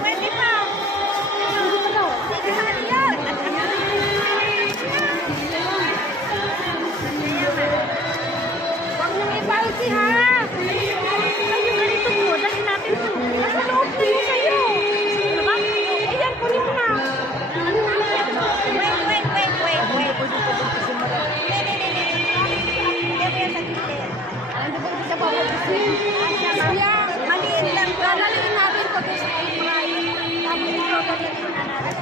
Pwede pa. Huwag nang ibalti ha. Ayun, ganito po. Dali natin po. Nasa loob na yun sa'yo. Diba? Ayan, kunin mo na. Wait. Maliit lang. Dadalhin natin ito sa ay tapos ito pagdating na natin.